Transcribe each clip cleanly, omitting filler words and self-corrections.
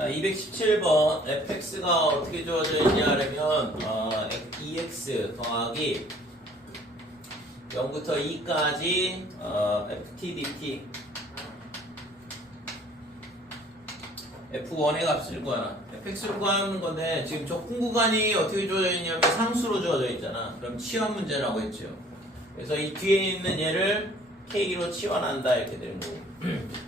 자, 217번 fx가 어떻게 주어져 있냐면 EX 더하기 0부터 2까지 FT dt F1의 값을 구하라. fx를 구하는 건데 지금 적분 구간이 어떻게 주어져 있냐면 상수로 주어져 있잖아. 그럼 치환 문제라고 했죠. 그래서 이 뒤에 있는 얘를 K로 치환한다 이렇게 되는 거고.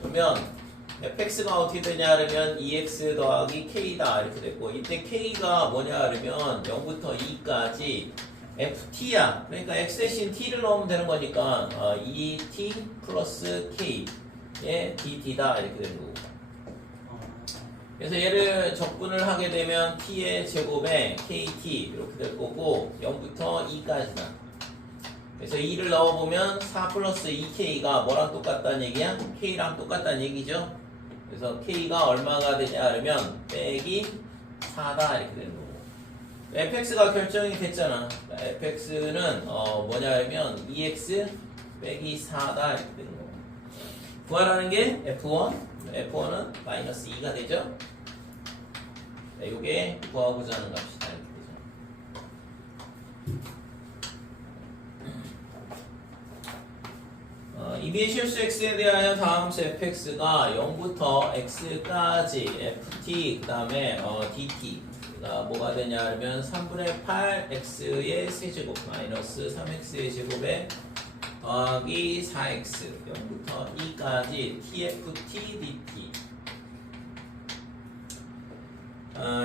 그러면 fx가 어떻게 되냐 그러면 EX 더하기 K다 이렇게 됐고, 이때 K가 뭐냐 그러면 0부터 2까지 FT야. 그러니까 X 대신 T를 넣으면 되는 거니까 2T 플러스 K의 DT다 이렇게 되는 거고. 그래서 얘를 적분을 하게 되면 T의 제곱에 KT 이렇게 될 거고 0부터 2까지다. 그래서 2를 넣어보면 4 플러스 2K가 뭐랑 똑같다는 얘기야? K랑 똑같다는 얘기죠. 그래서 K가 얼마가 되냐 그러면 빼기 4다 이렇게 되는 거고, fx가 결정이 됐잖아. fx는 뭐냐 그러면 EX 빼기 4다 이렇게 되는 거고, 구하라는 게 F1은 마이너스 2가 되죠. 네, 요게 구하고자 하는 값이다 이렇게 되죠. 이비의 실수 x에 대하여 다음수 fx가 0부터 x까지 ft 그 다음에 dt가 뭐가 되냐 하면 3분의 8 x의 세제곱 마이너스 3x의 제곱에 더하기 4x 0부터 2까지 tft dt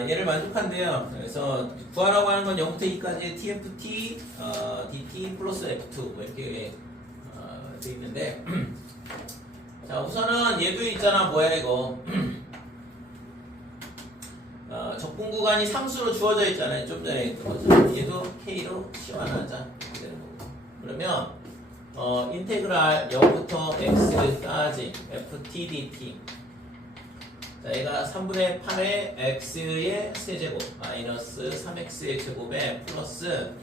얘를 만족한대요. 그래서 구하라고 하는 건 0부터 2까지 tft dt 플러스 f2 뭐 이렇게 돼 있는데 자, 우선은 얘도 있잖아. 뭐야 이거 적분 구간이 상수로 주어져 있잖아요. 좀 전에 했던 거죠. 얘도 K로 치환하자 이렇게 되는 거고, 그러면 인테그랄 0부터 x까지 ft dt 자, 얘가 3분의 8의 x의 세제곱 마이너스 3x의 제곱에 플러스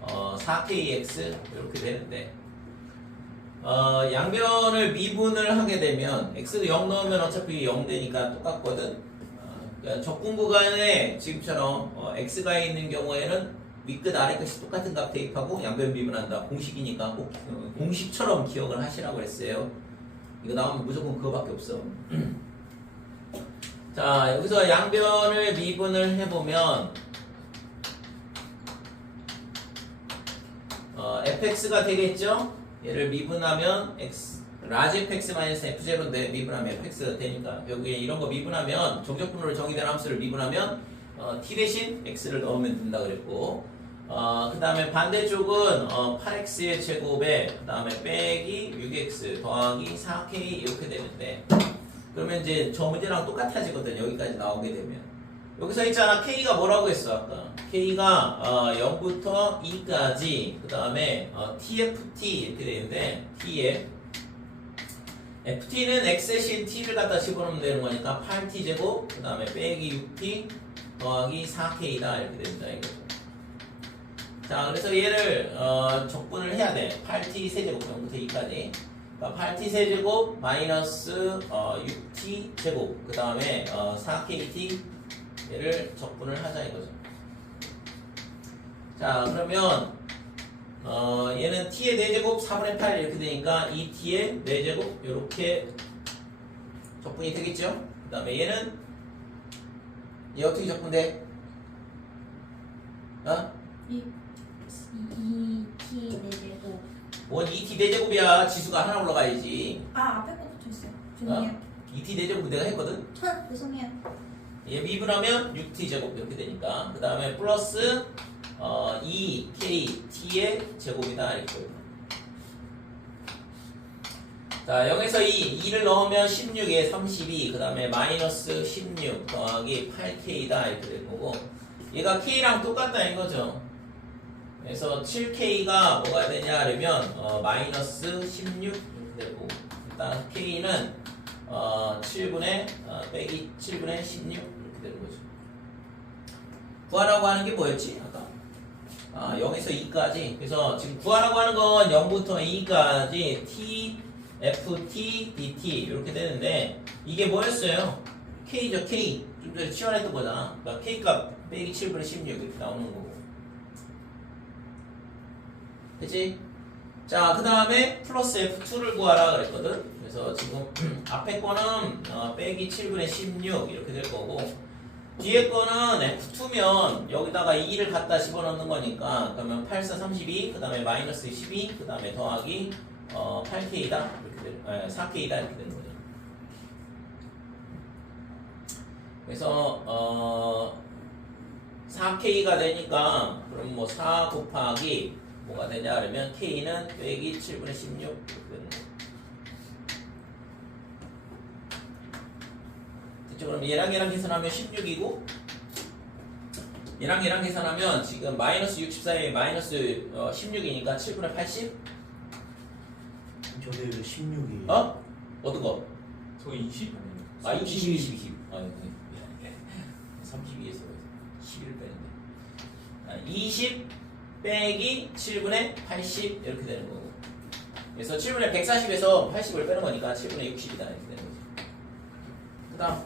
4kx 이렇게 되는데, 양변을 미분을 하게 되면 x도 0 넣으면 어차피 0 되니까 똑같거든. 그러니까 적분 구간에 지금처럼 x가 있는 경우에는 윗끝 아래끝이 똑같은 값 대입하고 양변 미분한다. 공식이니까 꼭 공식처럼 기억을 하시라고 했어요. 이거 나오면 무조건 그거밖에 없어. 자, 여기서 양변을 미분을 해보면 fx가 되겠죠? 얘를 미분하면 x 라지 fx 마이너스 f0인데 미분하면 fx가 되니까 여기에 이런 거 미분하면 정적분으로 정의된 함수를 미분하면 t 대신 x를 넣으면 된다 그랬고, 그 다음에 반대쪽은 8x의 제곱에 그 다음에 빼기 6x 더하기 4k 이렇게 되는데, 그러면 이제 저 문제랑 똑같아지거든. 여기까지 나오게 되면 여기서 있잖아. K가 뭐라고 했어 아까? K가 0부터 2까지 그 다음에 TFT 이렇게 되는데, T에 FT는 X 대신 T를 갖다 집어넣으면 되는 거니까 8T 제곱 그 다음에 빼기 6T 더하기 4K다 이렇게 됩니다. 이거죠. 자, 그래서 얘를 적분을 해야 돼. 8T 세제곱 0부터 2까지 8t 세제곱 마이너스 6t 제곱 그 다음에 4kt 얘를 적분을 하자 이거죠. 자, 그러면 얘는 t의 4제곱 4분의 8 이렇게 되니까 2t의 4제곱 이렇게 적분이 되겠죠. 그 다음에 얘는 얘 어떻게 적분돼? 2t 4제곱. 뭔 2t 4제곱이야. 지수가 하나 올라가야지. 앞에 거 붙어있어요. 죄송해요. 2t 4제곱 내가 했거든. 죄송해요. 얘 미분하면 6t 제곱 이렇게 되니까 그 다음에 플러스 2kt의 제곱이다 이렇게. 자, 0에서 2를 넣으면 16에 32 그 다음에 마이너스 16 더하기 8k다 이렇게 될 거고, 얘가 k랑 똑같다 이거죠. 그래서 7k가 뭐가 되냐 그러면 마이너스 16 이렇게 되고, 일단 k는 7분의 빼기 7분의 16 이렇게 되는 거죠. 구하라고 하는 게 뭐였지 아까? 0에서 2까지. 그래서 지금 구하라고 하는 건 0부터 2까지 t ft dt 이렇게 되는데, 이게 뭐였어요? K죠, K. 좀 전에 치환했던 거잖아. 그러니까 K 값 빼기 7분의 16 이렇게 나오는 거고. 그치? 자, 그 다음에 플러스 F2를 구하라 그랬거든. 그래서 지금 앞에 거는 빼기 7분의 16 이렇게 될 거고, 뒤에 거는 F2면 여기다가 2를 갖다 집어넣는 거니까, 그러면 8, 4, 32, 그 다음에 마이너스 12, 그 다음에 더하기 8K다 이렇게 4K다 이렇게 되는 거죠. 그래서 4K가 되니까 그럼 뭐 4 곱하기 뭐가 되냐 그러면 K는 빼기 7분의 16 이렇게 되는 거죠. 됐죠? 그럼 얘랑 계산하면 16이고 얘랑 계산하면 지금 마이너스 64에 마이너스 16이니까 7분의 80? 저게 16이에요. 어? 어떤 거? 저 20? 아, 20. 아, 32에서 11을 빼는데. 20 빼기 7분의 80 이렇게 되는 거고. 그래서 7분의 140에서 80을 빼는 거니까 7분의 60이다 이렇게 되는 거지. 그 다음.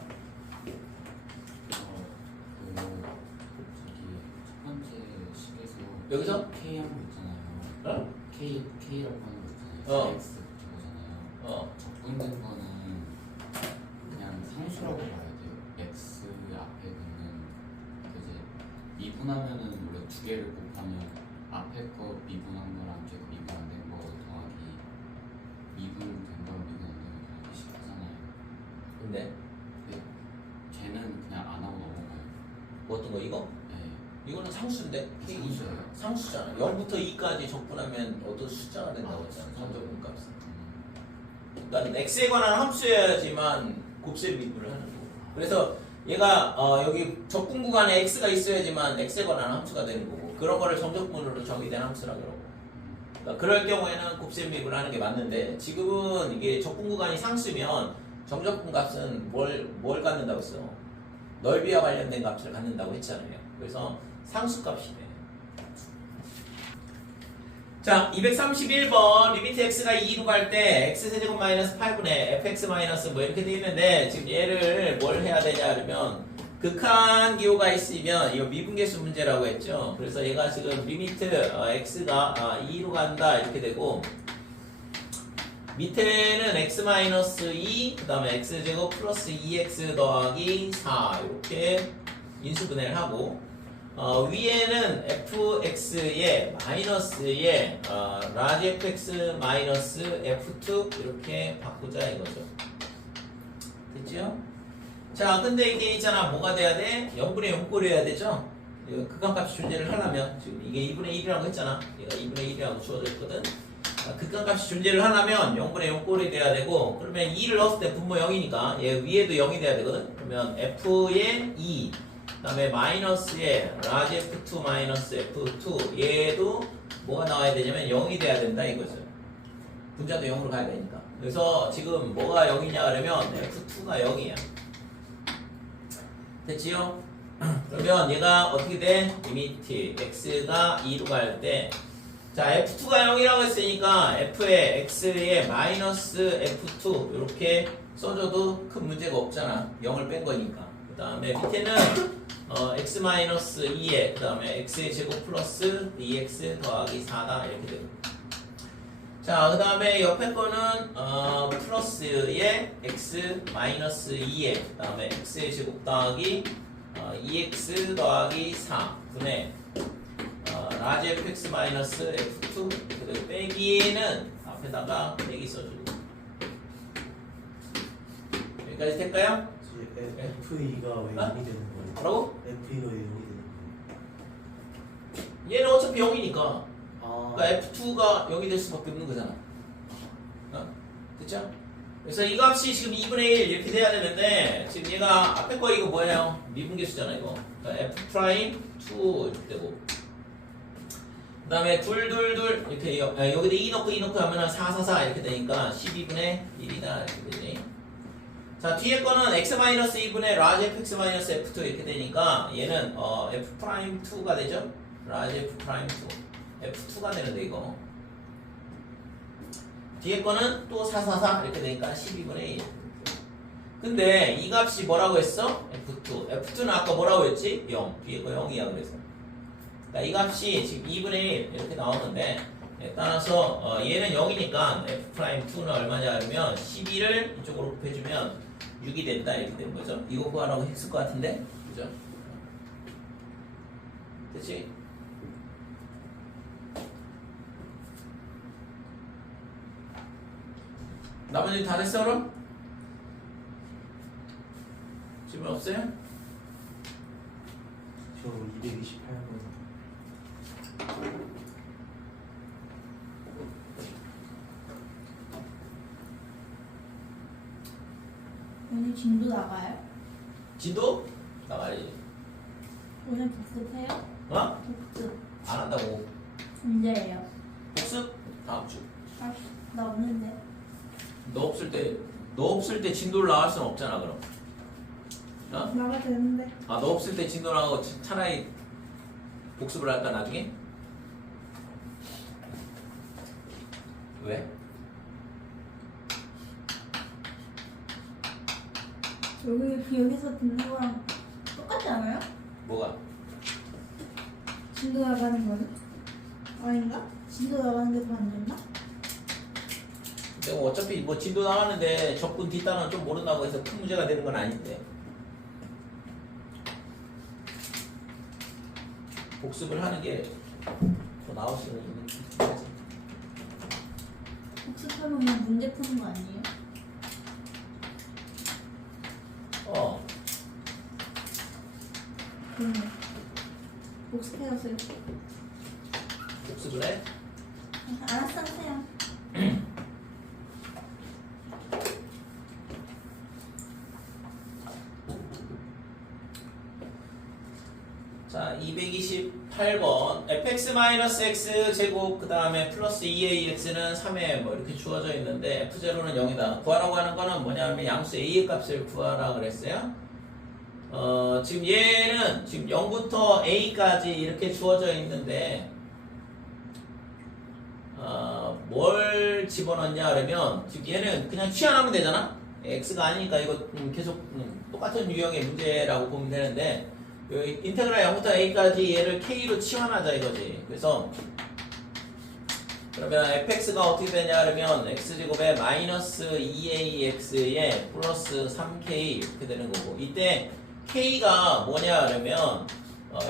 첫 번째 식에서 여기서? K 한 거 있잖아요. 어? K라고 하는 거 있잖아요. X 저거잖아요. 적분된 거는 그냥 상수라고 봐야 돼요. X 앞에 있는 이제 미분하면은 원래 두 개를 곱하면 앞에 거 미분한 거랑 뒤에 거 미분 안 된 거 더하기 미분된 거랑 미분 안 된 거 더하기 식하잖아요. 근데 근데 쟤는 그냥 안 하고 넘어가요. 어떤 거 이거? 네. 이거는 상수인데? K 상수예요. 상수잖아. 0부터 2까지 적분하면 어떤 숫자가 된다고 했잖아. 점적분 값은. 그러니까 x에 관한 함수여야지만 곱셈 미분을 하는 거고. 그래서 얘가 여기 적분 구간에 x가 있어야지만 x에 관한 함수가 되는 거고, 그런 거를 점적분으로 정의된 함수라고 그러고. 그러니까 그럴 경우에는 곱셈 미분을 하는 게 맞는데, 지금은 이게 적분 구간이 상수면 정적분 값은 뭘 갖는다고 했어? 넓이와 관련된 값을 갖는다고 했잖아요. 그래서 상수 값이네. 자, 231번 리미트 x가 2로 갈 때 x세제곱 마이너스 8분의 fx 마이너스 뭐 이렇게 돼 있는데, 지금 얘를 뭘 해야 되냐 그러면 극한 기호가 있으면 이거 미분계수 문제라고 했죠. 그래서 얘가 지금 리미트 x가 2로 간다 이렇게 되고, 밑에는 x 마이너스 2, 그 다음에 x제곱 플러스 2x 더하기 4 이렇게 인수분해를 하고, 위에는 fx에 마이너스에 라지 fx 마이너스 f2 이렇게 바꾸자 이거죠. 됐죠? 자, 근데 이게 있잖아. 뭐가 돼야 돼? 0분의 0꼴이 해야 되죠? 극한값이 존재를 하려면, 지금 이게 2분의 1이라고 했잖아. 얘가 2분의 1이라고 주어져 있거든. 극한값이 존재를 하려면 0분의 0꼴이 돼야 되고, 그러면 2를 넣었을 때 분모 0이니까 얘 위에도 0이 돼야 되거든. 그러면 f의 2, 그 다음에 마이너스에 라지 f2 마이너스 f2 얘도 뭐가 나와야 되냐면 0이 돼야 된다 이거죠. 분자도 0으로 가야 되니까. 그래서 지금 뭐가 0이냐 그러면 f2가 0이야. 됐지요? 그러면 얘가 어떻게 돼? 리미트 x가 2로 갈 때, 자, f2가 0이라고 했으니까 f의 x에 마이너스 f2 이렇게 써줘도 큰 문제가 없잖아. 0을 뺀 거니까. 그 다음에 밑에는 x 마이너스 2에 그 다음에 x의 제곱 플러스 2x 더하기 4다 이렇게 되고, 자, 그 다음에 옆에 거는 플러스에 x 마이너스 2에 그 다음에 x의 제곱 더하기 2x 더하기 4 분의 라지 fx 마이너스 f2 이렇게 되고, 빼기에는 앞에다가 빼기 써주고. 여기까지 될까요? FE가 왜 0이 되는 거예요? 뭐라고? FE가 왜 0이 되는 거예요? 얘는 어차피 0이니까 아, 그러니까 F2가 0이 될 수밖에 없는 거잖아. 됐죠? 그래서 이 값이 지금 2분의 1 이렇게 돼야 되는데, 지금 얘가 앞에 거 이거 뭐예요? 미분계수잖아 이거. 그러니까 F'2 이렇게 되고, 그 다음에 둘 이렇게 여기다 2 넣고 2 넣고 하면 4, 4, 4 이렇게 되니까 12분의 1이다 이렇게 되지. 자, 뒤에 거는 x-2분의 라지 fx-f2 이렇게 되니까 얘는 f'2가 되죠? 라지 f'2 f2가 되는데 이거 뒤에 거는 또 4, 4, 4 이렇게 되니까 12분의 1. 근데 이 값이 뭐라고 했어? F2. F2는 아까 뭐라고 했지? 0. 뒤에 거 0이야 그래서. 그러니까 이 값이 지금 2분의 1 이렇게 나오는데 따라서 얘는 0이니까 F'2는 얼마냐 하면 12를 이쪽으로 곱해주면 6이 된다 이렇게 되는 거죠. 이거 구하라고 했을 것 같은데 그죠? 됐지? 나머지 다 됐어 그럼? 질문 없어요? 저 228번. 오늘 진도 나가요? 진도? 나가야지. 오늘 복습해요? 어? 복습 안 한다고. 언제예요? 복습? 다음 주. 아, 나 없는데. 너 없을 때 진도를 나갈 수는 없잖아 그럼. 어? 나가 되는데. 아, 너 없을 때 진도 나가고 차라리 복습을 할까 나중에? 왜? 여기서 듣는 거랑 똑같지 않아요? 뭐가? 진도 나가는 거는? 아닌가? 진도 나가는 게 더 안 좋나? 내가 어차피 뭐 진도 나가는데 적분 뒷단은 좀 모른다고 해서 큰 문제가 되는 건 아닌데. 복습을 하는 게 더 나올 수 있는 거지. 복습하면 그냥 문제 푸는 거 아니에요? 그러네. 복습해보세요. 복습을 해? 알았어, 하세요. 자, 228번 fx-x 제곱 그 다음에 플러스 2ax는 3에 뭐 이렇게 주어져 있는데 f0는 0이다. 구하라고 하는 거는 뭐냐면 양수 a의 값을 구하라 그랬어요. 지금 얘는 지금 0부터 a까지 이렇게 주어져 있는데 뭘 집어넣냐 그러면 지금 얘는 그냥 취한하면 되잖아. x가 아니니까 이거 계속 똑같은 유형의 문제라고 보면 되는데 인테그랄 0부터 a까지 얘를 k로 치환하자 이거지. 그래서 그러면 fx가 어떻게 되냐 그러면 x제곱에 마이너스 2ax에 플러스 3k 이렇게 되는 거고, 이때 k가 뭐냐 그러면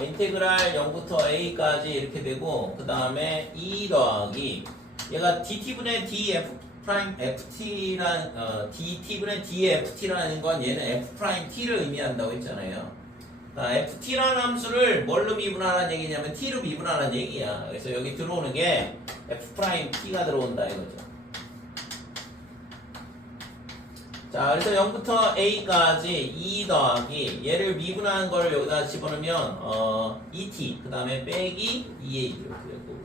인테그랄 0부터 a까지 이렇게 되고, 그 다음에 2 더하기 얘가 dt분의 df 프라임 ft란 dt분의 dft라는 건 얘는 f 프라임 t를 의미한다고 했잖아요. ft라는 함수를 뭘로 미분하라는 얘기냐면 t로 미분하라는 얘기야. 그래서 여기 들어오는 게 f 프라임 t가 들어온다 이거죠. 자, 그래서 0부터 a까지 2 더하기 얘를 미분하는 걸 여기다 집어넣으면 2t 그 다음에 빼기 2a 이렇게 되고,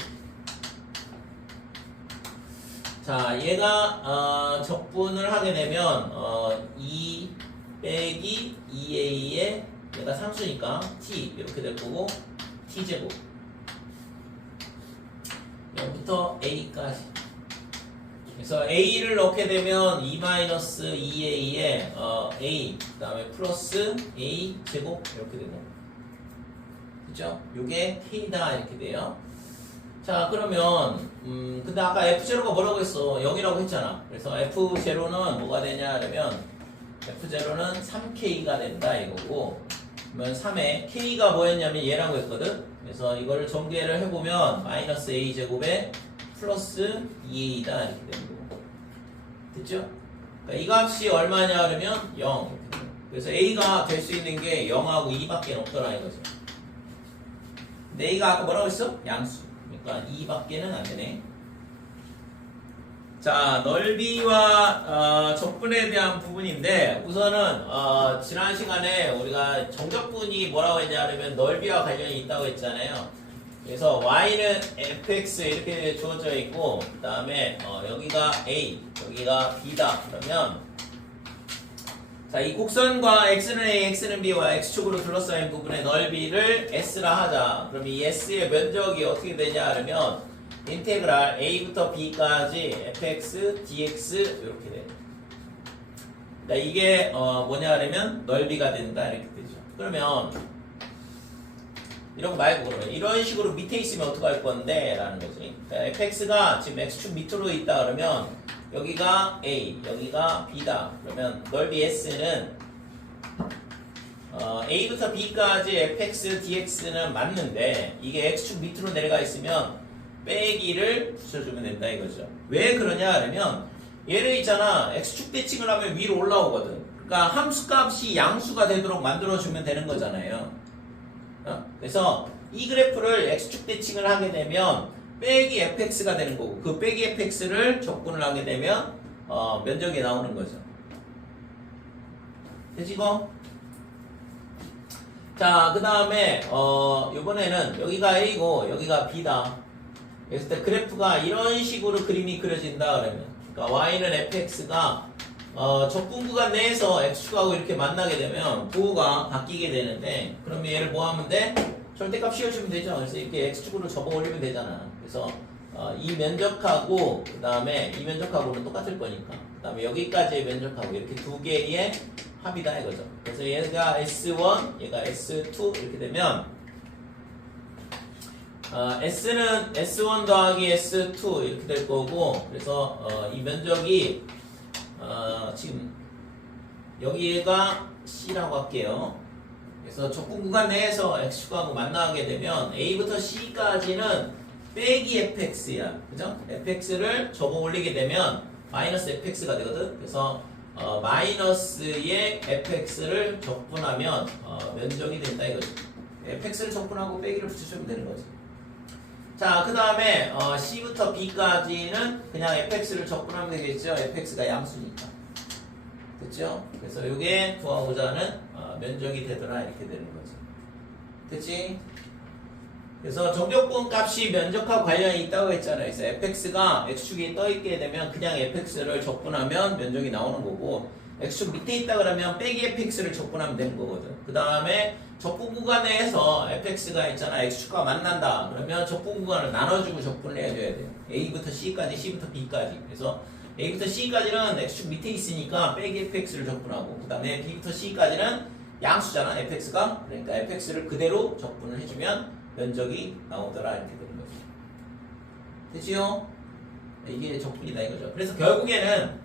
자, 얘가 적분을 하게 되면 2 빼기 2a에 얘가 상수니까 t 이렇게 될 거고, t제곱 0부터 a까지. 그래서 a를 넣게 되면 2-2a에 a 그 다음에 플러스 a 제곱 이렇게 되고, 그죠? 요게 k다 이렇게 돼요. 자, 그러면 근데 아까 f0가 뭐라고 했어? 0이라고 했잖아. 그래서 f0는 뭐가 되냐 그러면 f0는 3k가 된다 이거고, 그러면 3에 k가 뭐였냐면 얘라고 했거든. 그래서 이거를 전개를 해보면 마이너스 a 제곱에 플러스 2a다 이렇게 되는 거고, 됐죠? 그러니까 이 값이 얼마냐 그러면 0. 그래서 a가 될 수 있는 게 0하고 2밖에 없더라 이거죠. 근데 a가 아까 뭐라고 했어? 양수. 그러니까 2밖에는 안 되네. 자, 넓이와 적분에 대한 부분인데, 우선은 지난 시간에 우리가 정적분이 뭐라고 했냐 그러면 넓이와 관련이 있다고 했잖아요. 그래서 y는 fx 이렇게 주어져 있고, 그 다음에 여기가 a, 여기가 b다. 그러면 자, 이 곡선과 x는 a, x는 b와 x축으로 둘러싸인 부분의 넓이를 s라 하자. 그럼 이 s의 면적이 어떻게 되냐 그러면 인테그랄 a부터 b까지 fx, dx 이렇게 돼. 자, 이게 뭐냐 하면 넓이가 된다 이렇게 되죠. 그러면 이런 거 말고 그러면 이런 식으로 밑에 있으면 어떡할 건데 라는 거지. 그러니까 fx가 지금 x축 밑으로 있다 그러면 여기가 a, 여기가 b다. 그러면 넓이 s는 a부터 b까지 fx, dx는 맞는데 이게 x축 밑으로 내려가 있으면 빼기를 붙여주면 된다 이거죠. 왜 그러냐 하면 얘를 있잖아 x축 대칭을 하면 위로 올라오거든. 그러니까 함수값이 양수가 되도록 만들어주면 되는 거잖아요. 그래서 이 그래프를 x축 대칭을 하게 되면 빼기 fx가 되는 거고 그 빼기 fx를 적분을 하게 되면 면적이 나오는 거죠. 되지 이거? 자, 그 다음에 이번에는 여기가 a고 여기가 b다. 그랬을 때 그래프가 이런 식으로 그림이 그려진다 그러면 그러니까 y는 fx가 적분 구간 내에서 x축하고 이렇게 만나게 되면 부호가 바뀌게 되는데 그러면 얘를 뭐 하면 돼? 절대값 씌워주면 되죠. 그래서 이렇게 x축으로 접어 올리면 되잖아. 그래서 이 면적하고 그 다음에 이 면적하고는 똑같을 거니까 그 다음에 여기까지의 면적하고 이렇게 두 개의 합이다 이거죠. 그래서 얘가 S1 얘가 S2 이렇게 되면 S는 S1 더하기 S2 이렇게 될 거고 그래서 이 면적이 지금 여기가 C라고 할게요. 그래서 적분 구간 내에서 X축하고 만나게 되면 A부터 C까지는 빼기 fx야. 그죠? fx를 접어 올리게 되면 마이너스 fx가 되거든. 그래서 마이너스의 fx를 적분하면 면적이 된다 이거지. fx를 적분하고 빼기를 붙여주면 되는 거지. 자, 그 다음에 c부터 b까지는 그냥 fx를 적분하면 되겠죠. fx가 양수니까. 됐죠? 그래서 이게 구하고자 하는 면적이 되더라 이렇게 되는 거지. 됐지? 그래서 정적분 값이 면적과 관련이 있다고 했잖아요. 그래서 fx가 x축이 떠있게 되면 그냥 fx를 적분하면 면적이 나오는 거고 x축 밑에 있다 그러면 빼기 fx를 적분하면 되는 거거든. 그 다음에 적분 구간에서 fx가 있잖아. x축과 만난다. 그러면 적분 구간을 나눠주고 적분을 해줘야 돼요. a부터 c까지, c부터 b까지. 그래서 a부터 c까지는 x축 밑에 있으니까 빼기 fx를 적분하고 그 다음에 b부터 c까지는 양수잖아. fx가. 그러니까 fx를 그대로 적분을 해주면 면적이 나오더라 이렇게 되는 거죠. 됐지요? 이게 적분이다 이거죠. 그래서 결국에는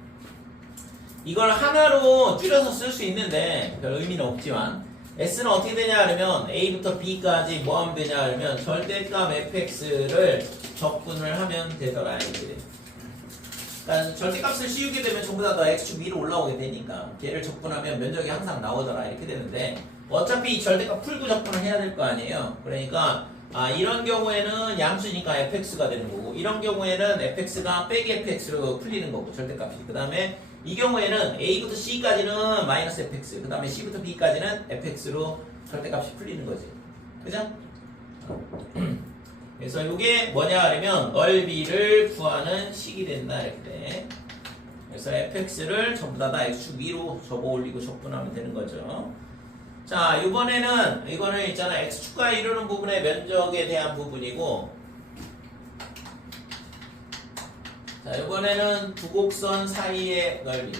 이걸 하나로 줄여서 쓸 수 있는데 별 의미는 없지만 S는 어떻게 되냐 하면 A부터 B까지 뭐 하면 되냐 하면 절대값 fx를 적분을 하면 되더라 이렇게 돼. 그러니까 절대값을 씌우게 되면 전부 다 x축 위로 올라오게 되니까 걔를 적분하면 면적이 항상 나오더라 이렇게 되는데 어차피 이 절대값 풀고 적분을 해야 될 거 아니에요. 그러니까 이런 경우에는 양수니까 fx가 되는 거고 이런 경우에는 fx가 빼기 fx로 풀리는 거고 절대값이. 그 다음에 이 경우에는 a부터 c까지는 마이너스 fx 그 다음에 c부터 b까지는 fx로 절대값이 풀리는 거지. 그죠? 그래서 이게 뭐냐 하면 넓이를 구하는 식이 된다 이렇게 돼. 그래서 fx를 전부 다 x축 위로 접어 올리고 적분하면 되는 거죠. 자, 이번에는 이거는 있잖아 x축과 이루는 부분의 면적에 대한 부분이고 자, 이번에는 두 곡선 사이의 넓이.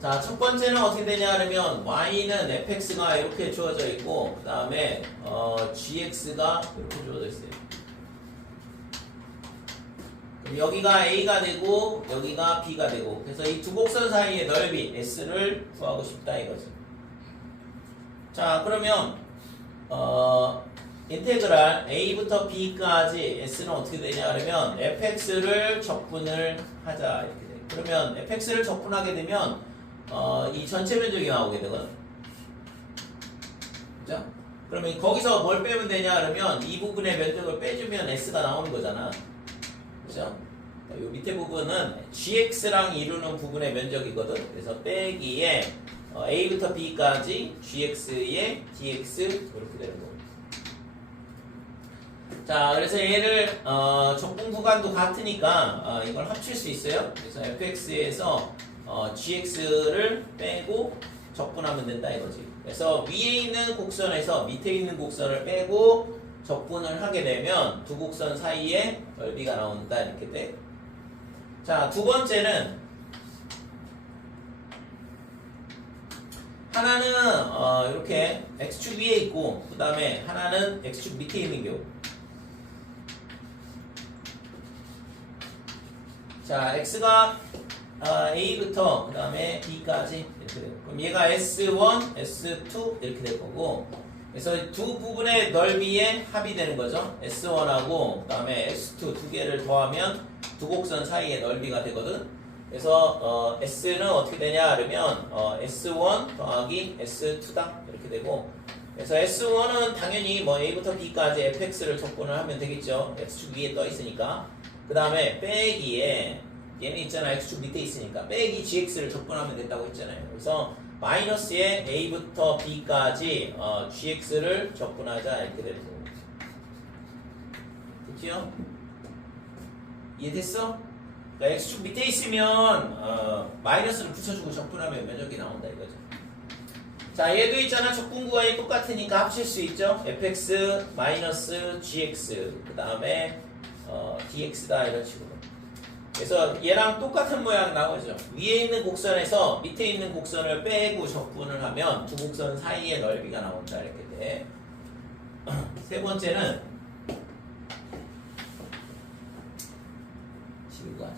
자, 첫 번째는 어떻게 되냐 하면 y는 fx가 이렇게 주어져 있고 그 다음에 gx가 이렇게 주어져 있어요. 그럼 여기가 a가 되고 여기가 b가 되고 그래서 이 두 곡선 사이의 넓이 s를 구하고 싶다 이거죠. 자, 그러면 인테그랄 a부터 b까지 s는 어떻게 되냐 하면 fx를 적분을 하자 이렇게 돼. 그러면 fx를 적분하게 되면 이 전체 면적이 나오게 되거든. 그죠? 그러면 거기서 뭘 빼면 되냐 하면 이 부분의 면적을 빼주면 s가 나오는 거잖아. 그죠? 이 밑에 부분은 gx랑 이루는 부분의 면적이거든. 그래서 빼기에 a부터 b까지 gx에 dx 이렇게 되는 거고. 자, 그래서 얘를 적분 구간도 같으니까 이걸 합칠 수 있어요. 그래서 fx에서 gx를 빼고 적분하면 된다 이거지. 그래서 위에 있는 곡선에서 밑에 있는 곡선을 빼고 적분을 하게 되면 두 곡선 사이의 넓이가 나온다 이렇게 돼. 자, 두 번째는 하나는 이렇게 x축 위에 있고 그 다음에 하나는 x축 밑에 있는 경우. 자, x가 a부터 그 다음에 b까지 이렇게 돼요. 그럼 얘가 s1, s2 이렇게 될 거고, 그래서 두 부분의 넓이의 합이 되는 거죠. s1하고 그 다음에 s2 두 개를 더하면 두 곡선 사이의 넓이가 되거든. 그래서 s는 어떻게 되냐 그러면 s1 더하기 s2다 이렇게 되고, 그래서 s1은 당연히 뭐 a부터 b까지 fx를 적분을 하면 되겠죠. x축 위에 떠 있으니까. 그 다음에 빼기에 얘는 있잖아, x축 밑에 있으니까 빼기 gx를 적분하면 된다고 했잖아요. 그래서 마이너스에 a부터 b까지 gx를 적분하자 이렇게 되는 거고. 됐죠? 이해됐어? 그러니까 x축 밑에 있으면 마이너스를 붙여주고 적분하면 면적이 나온다 이거죠. 자, 얘도 있잖아, 적분 구간이 똑같으니까 합칠 수 있죠. fx 마이너스 gx 그 다음에 dx다 이런 식으로. 그래서 얘랑 똑같은 모양 나오죠. 위에 있는 곡선에서 밑에 있는 곡선을 빼고 적분을 하면 두 곡선 사이의 넓이가 나온다 이렇게 돼. 세 번째는 지우고 하자.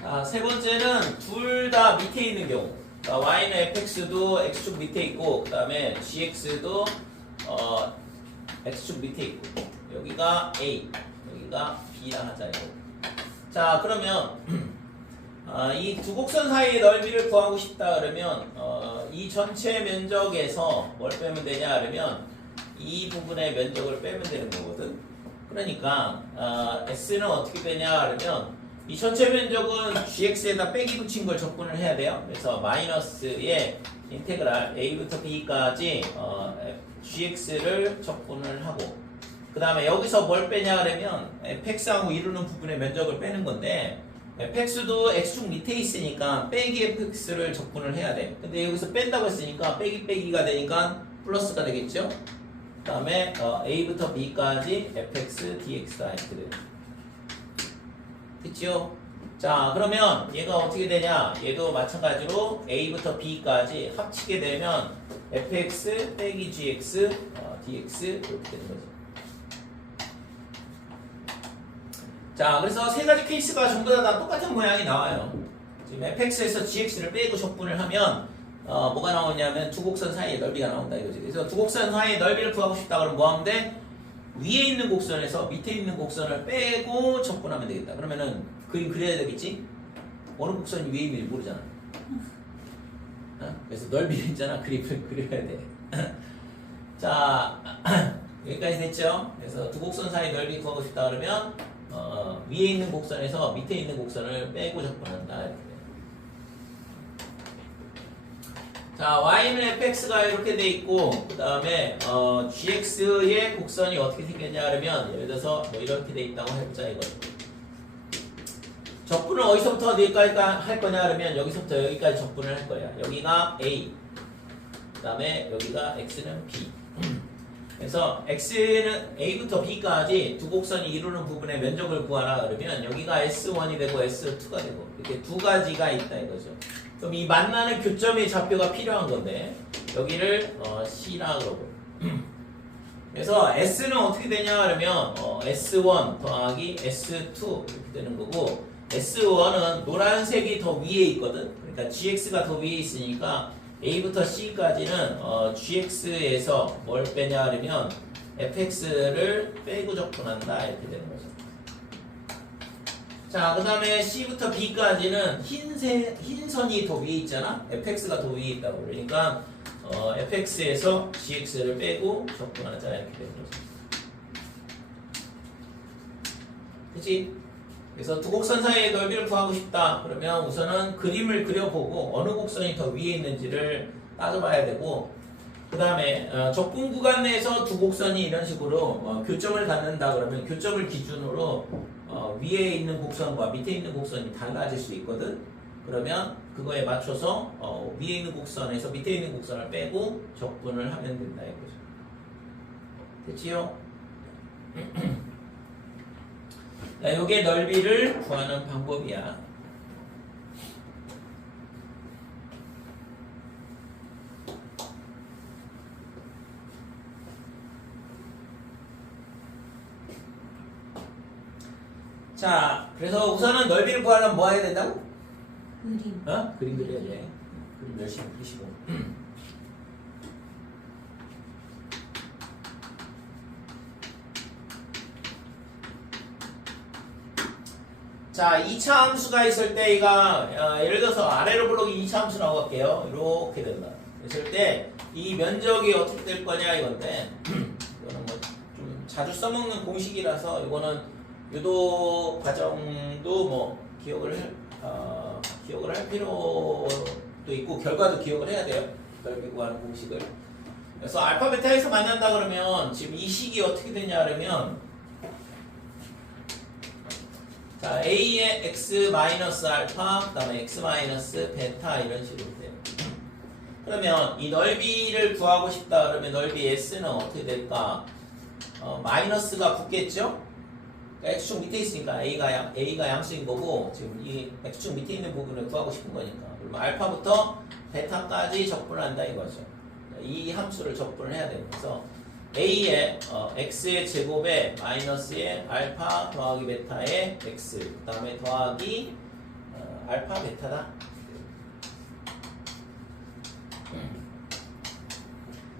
자, 세 번째는 둘 다 밑에 있는 경우. 그러니까 y는 fx도 x축 밑에 있고 그 다음에 gx도 x축 밑에 있고 여기가 a 여기가 b라 하자 이거. 자, 그러면 이 두 곡선 사이의 넓이를 구하고 싶다 그러면 이 전체 면적에서 뭘 빼면 되냐 그러면 이 부분의 면적을 빼면 되는 거거든. 그러니까 s는 어떻게 되냐 그러면 이 전체 면적은 gx에다 빼기 붙인 걸 적분을 해야 돼요. 그래서 마이너스의 인테그랄 a부터 b까지 gx를 적분을 하고, 그 다음에 여기서 뭘 빼냐 그러면 fx하고 이루는 부분의 면적을 빼는 건데, fx도 x축 밑에 있으니까 빼기 fx를 적분을 해야 돼. 근데 여기서 뺀다고 했으니까 빼기 빼기가 되니까 플러스가 되겠죠. 그 다음에 a부터 b까지 fx dx다 이렇게 돼요. 됐죠? 자, 그러면 얘가 어떻게 되냐? 얘도 마찬가지로 a부터 b까지 합치게 되면 fx 빼기 gx dx 이렇게 되는 거죠. 자, 그래서 세 가지 케이스가 전부 다 똑같은 모양이 나와요. 지금 fx에서 gx를 빼고 적분을 하면 뭐가 나오냐면 두 곡선 사이의 넓이가 나온다 이거지. 그래서 두 곡선 사이의 넓이를 구하고 싶다 그러면 뭐 하면 돼? 위에 있는 곡선에서 밑에 있는 곡선을 빼고 적분하면 되겠다. 그러면은 그림 그려야 되겠지? 어느 곡선이 위에 있는지 모르잖아. 그래서 넓이를 있잖아. 그림을 그려야 돼. 자, 여기까지 됐죠? 그래서 두 곡선 사이 넓이 구하고 싶다 그러면 위에 있는 곡선에서 밑에 있는 곡선을 빼고 적분한다 이렇게 돼. 자, y는 fx가 이렇게 돼 있고 그 다음에 gx의 곡선이 어떻게 생겼냐 그러면 예를 들어서 뭐 이렇게 돼 있다고 해보자 이거. 적분을 어디서부터 어디까지 할 거냐 그러면 여기서부터 여기까지 적분을 할 거야. 여기가 a 그 다음에 여기가 x는 b. 그래서 x는 a부터 b까지 두 곡선이 이루는 부분의 면적을 구하라 그러면 여기가 s1이 되고 s2가 되고 이렇게 두 가지가 있다 이거죠. 그럼 이 만나는 교점의 좌표가 필요한 건데 여기를 C라 그러고. 그래서 S는 어떻게 되냐 그러면 S1 더하기 S2 이렇게 되는 거고, S1은 노란색이 더 위에 있거든. 그러니까 GX가 더 위에 있으니까 A부터 C까지는 GX에서 뭘 빼냐 그러면 FX를 빼고 적분한다 이렇게 되는 거죠. 자, 그 다음에 C부터 B까지는 흰 선이 더 위에 있잖아. FX가 더 위에 있다고. 그러니까 FX에서 GX를 빼고 적분하자 이렇게 되는 거죠. 그치? 그래서 두 곡선 사이의 넓이를 구하고 싶다. 그러면 우선은 그림을 그려보고 어느 곡선이 더 위에 있는지를 따져봐야 되고, 그 다음에 적분 구간 내에서 두 곡선이 이런 식으로 교점을 갖는다 그러면 교점을 기준으로 위에 있는 곡선과 밑에 있는 곡선이 달라질 수 있거든. 그러면 그거에 맞춰서 위에 있는 곡선에서 밑에 있는 곡선을 빼고 적분을 하면 된다 이거죠. 됐지요? 자, 요게 넓이를 구하는 방법이야. 자, 그래서 우선은 넓이를 구하려면 뭐 해야 된다고? 그림. 그림 그려야지. 그림 열심히 그리시고. 자, 2차 함수가 있을 때, 예를 들어서 아래로 블록이 2차 함수라고 할게요. 이렇게 된다. 그랬을 때, 이 면적이 어떻게 될 거냐, 이건데, 이거는 뭐, 좀 자주 써먹는 공식이라서, 이거는 유도 과정도 뭐, 기억을 할 필요도 있고, 결과도 기억을 해야 돼요. 넓이 구하는 공식을. 그래서 알파, 베타에서 만난다 그러면, 지금 이 식이 어떻게 되냐, 그러면, 자, a의 x 마이너스 알파, 그 다음에 x 마이너스 베타 이런 식으로 돼요. 그러면 이 넓이를 구하고 싶다 그러면 넓이 s는 어떻게 될까? 마이너스가 붙겠죠? 그러니까 x축 밑에 있으니까 a가 양수인 거고 지금 이 x축 밑에 있는 부분을 구하고 싶은 거니까. 그러면 알파부터 베타까지 적분한다 이거죠. 이 함수를 적분을 해야 되는 거죠. a의 x의 제곱에 마이너스의 알파 더하기 베타의 x 그 다음에 더하기 알파 베타다.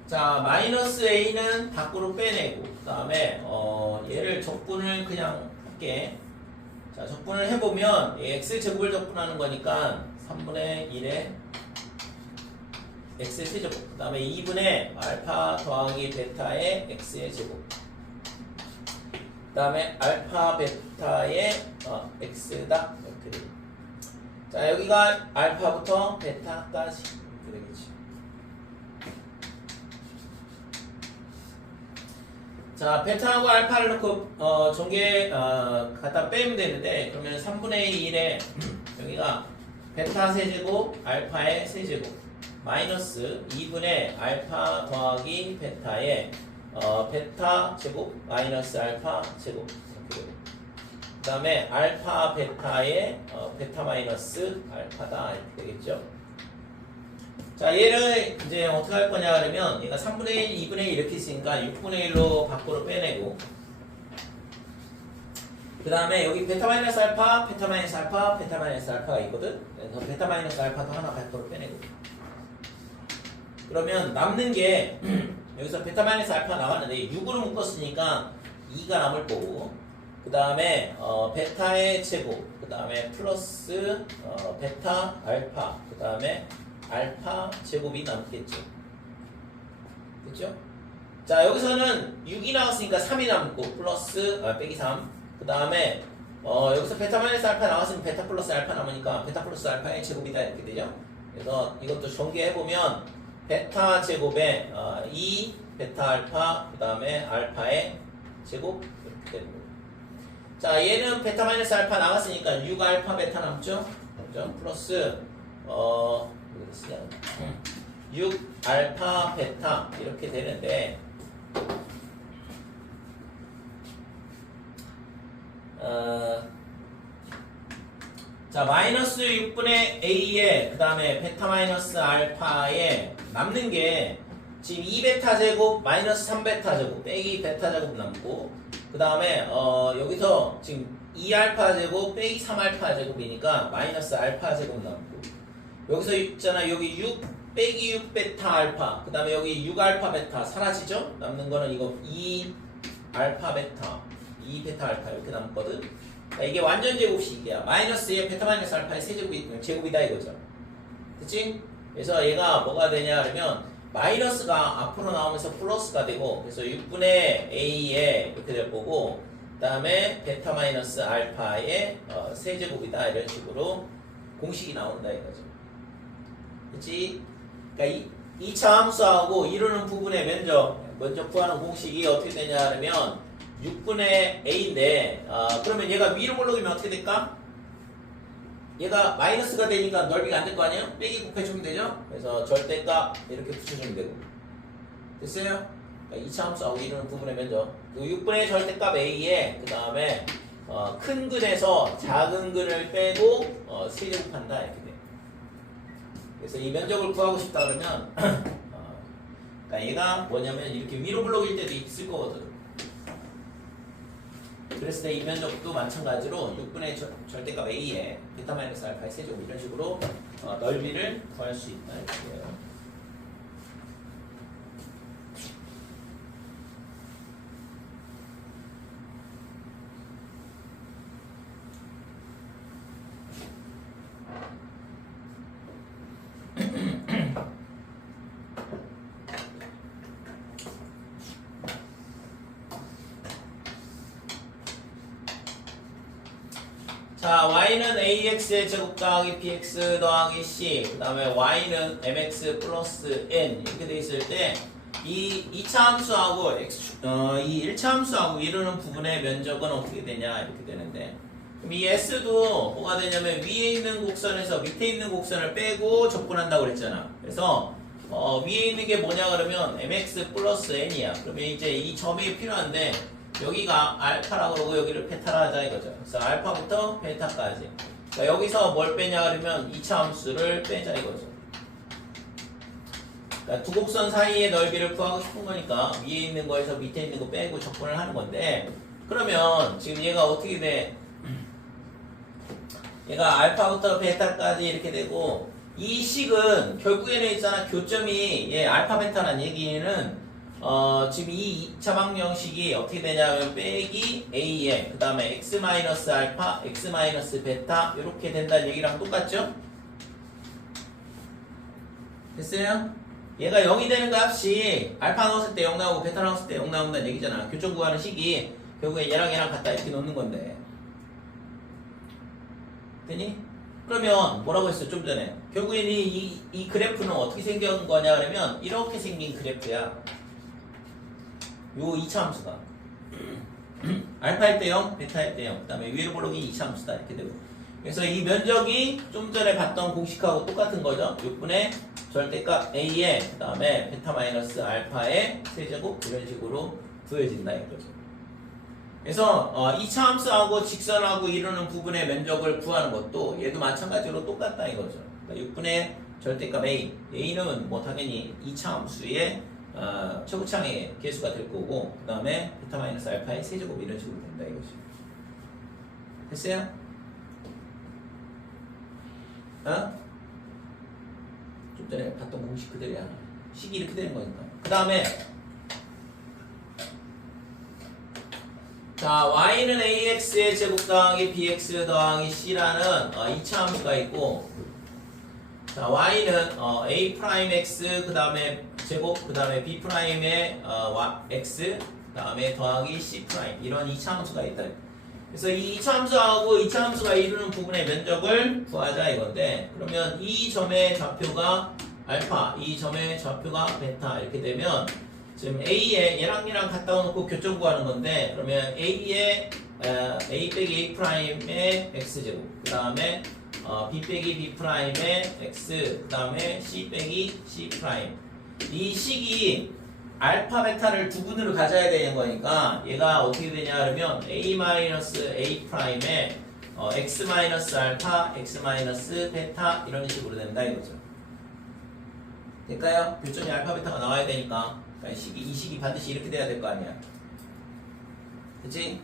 자, 마이너스 a는 밖으로 빼내고 그 다음에 얘를 적분을 그냥 할게. 자, 적분을 해보면 x 제곱을 적분하는 거니까 3분의 1에 x의 세제곱, 그 다음에 2분의 알파 더하기 베타의 x의 제곱, 그 다음에 알파 베타의 x다 이렇게 돼요. 자, 여기가 알파부터 베타까지 이렇게 되겠지. 자, 베타하고 알파를 넣고 전개 갖다 빼면 되는데, 그러면 3분의 1에 여기가 베타 세제곱 알파의 세제곱 마이너스 2분의 알파 더하기 베타의 베타 제곱 마이너스 알파 제곱 이렇게 되고, 그 다음에 알파 베타의 베타 마이너스 알파다 이렇게 되겠죠. 자, 얘를 이제 어떻게 할 거냐 그러면 얘가 3분의 1, 2분의 1 이렇게 있으니까 6분의 1로 밖으로 빼내고, 그 다음에 여기 베타 마이너스 알파, 베타 마이너스 알파, 베타 마이너스 알파가 있거든. 그래서 베타 마이너스 알파도 하나 밖으로 빼내고, 그러면 남는 게 여기서 베타 마이너스 알파 나왔는데 6으로 묶었으니까 2가 남을 거고, 그 다음에 베타의 제곱, 그 다음에 플러스 베타 알파, 그 다음에 알파 제곱이 남겠죠. 그렇죠? 자, 여기서는 6이 나왔으니까 3이 남고 플러스 빼기 3, 그 다음에 여기서 베타 마이너스 알파 나왔으면 베타 플러스 알파 남으니까 베타 플러스 알파의 제곱이다 이렇게 되죠. 그래서 이것도 전개해보면 베타 제곱에 2 베타 알파 그 다음에 알파의 제곱 이렇게 되는 거예요. 자, 얘는 베타 마이너스 알파 나갔으니까 6 알파 베타 남죠? 그렇죠? 플러스 6 알파 베타 이렇게 되는데, 자, 마이너스 6분의 a에 그 다음에 베타 마이너스 알파에 남는 게 지금 2베타 제곱 마이너스 3베타 제곱 빼기 베타 제곱 남고, 그 다음에 여기서 지금 2알파 제곱 빼기 3알파 제곱이니까 마이너스 알파 제곱 남고, 여기서 있잖아 여기 6 빼기 6베타 알파, 그 다음에 여기 6알파 베타 사라지죠? 남는 거는 이거 2알파 베타 2베타 알파 이렇게 남거든. 이게 완전 제곱식이야. 마이너스에 베타 마이너스 알파의 제곱이다 이거죠. 그치? 그래서 얘가 뭐가 되냐 그러면 마이너스가 앞으로 나오면서 플러스가 되고, 그래서 6분의 a에 이렇게 될 거고, 그 다음에 베타 마이너스 알파의 세제곱이다 이런 식으로 공식이 나온다 이거죠. 그치? 그러니까 2차 함수하고 이루는 부분의 면적 구하는 공식이 어떻게 되냐 그러면 6분의 a인데, 그러면 얘가 위로 블록이면 어떻게 될까? 얘가 마이너스가 되니까 넓이가 안 될 거 아니에요? 빼기 곱해주면 되죠? 그래서 절대값 이렇게 붙여주면 되고. 됐어요? 그러니까 2차 함수하고 이루는 부분의 면적. 그 6분의 절대값 a에 그 다음에 큰 근에서 작은 근을 빼고 세제곱한다 이렇게 돼. 그래서 이 면적을 구하고 싶다 그러면 그러니까 얘가 뭐냐면 이렇게 위로 블록일 때도 있을 거거든. 그랬을 때 이 면적도 마찬가지로 6분의 절대값 a에 베타 마이너스 알파의 세제곱 이런 식으로 넓이를 구할 수 있다 이렇게요. 자, y는 ax의 제곱 더하기 bx 더하기 c, 그 다음에 y는 mx 플러스 n 이렇게 돼 있을 때 이 2차 함수하고 이 1차 함수하고 이루는 부분의 면적은 어떻게 되냐 이렇게 되는데, 그럼 이 s도 뭐가 되냐면 위에 있는 곡선에서 밑에 있는 곡선을 빼고 접근한다고 그랬잖아. 그래서 위에 있는 게 뭐냐 그러면 mx 플러스 n이야. 그러면 이제 이 점이 필요한데 여기가 알파라고 그러고 여기를 베타라 하자 이거죠. 그래서 알파부터 베타까지. 그러니까 여기서 뭘 빼냐 그러면 2차 함수를 빼자 이거죠. 그러니까 두 곡선 사이의 넓이를 구하고 싶은 거니까 위에 있는 거에서 밑에 있는 거 빼고 접근을 하는 건데, 그러면 지금 얘가 어떻게 돼? 얘가 알파부터 베타까지 이렇게 되고, 이 식은 결국에는 있잖아, 교점이 얘 알파 베타라는 얘기는 지금 이 2차 방정식이 어떻게 되냐면 빼기 a에 그 다음에 x 마이너스 알파, x 마이너스 베타 이렇게 된다는 얘기랑 똑같죠? 됐어요? 얘가 0이 되는 값이 알파 넣었을 때 0 나오고 베타 넣었을 때 0 나온다는 얘기잖아. 교점 구하는 식이 결국에 얘랑 얘랑 같다 이렇게 놓는 건데. 되니? 그러면 뭐라고 했어 좀 전에? 결국에는 이 그래프는 어떻게 생긴 거냐 그러면 이렇게 생긴 그래프야. 요 2차 함수가 알파일 때 0, 베타일 때 0, 그 다음에 위로 볼록이 2차 함수다 이렇게 되고. 그래서 이 면적이 좀 전에 봤던 공식하고 똑같은 거죠. 6분의 절대값 a에 그 다음에 베타 마이너스 알파의 세제곱 이런 식으로 구해진다 이거죠. 그래서 2차 함수하고 직선하고 이루는 부분의 면적을 구하는 것도 얘도 마찬가지로 똑같다 이거죠. 그러니까 6분의 절대값 a는 뭐 당연히 2차 함수의 최고창의 개수가 될 거고, 그 다음에 베타 마이너스 알파의 세제곱 이런 식으로 된다 이거죠. 됐어요? 좀 전에 봤던 공식 그대로야. 식이 이렇게 되는 거니까. 그 다음에 자, y는 ax의 제곱 더하기 bx 더하기 c라는 2차 함수가 있고, 자, y는 a 프라임 x 그 다음에 제곱 그 다음에 b 프라임의 x 그 다음에 더하기 c 프라임 이런 2차 함수가 있다. 그래서 이 2차 함수하고 2차 함수가 이루는 부분의 면적을 구하자 이건데, 그러면 이 점의 좌표가 알파, 이 점의 좌표가 베타 이렇게 되면 지금 a에 얘랑 얘랑 갖다 놓고 교점 구하는 건데, 그러면 a에 a 빼기 a 프라임의 x제곱 그 다음에 b 빼기 b 프라임의 x 그 다음에 c 빼기 c 프라임, 이 식이 알파 베타를 두 분으로 가져야 되는 거니까 얘가 어떻게 되냐 그러면 a 마이너스 a 프라임에 x 마이너스 알파, x 마이너스 베타 이런 식으로 된다 이거죠. 될까요? 교점이 알파 베타가 나와야 되니까 그러니까 이 식이 반드시 이렇게 돼야 될 거 아니야. 그치?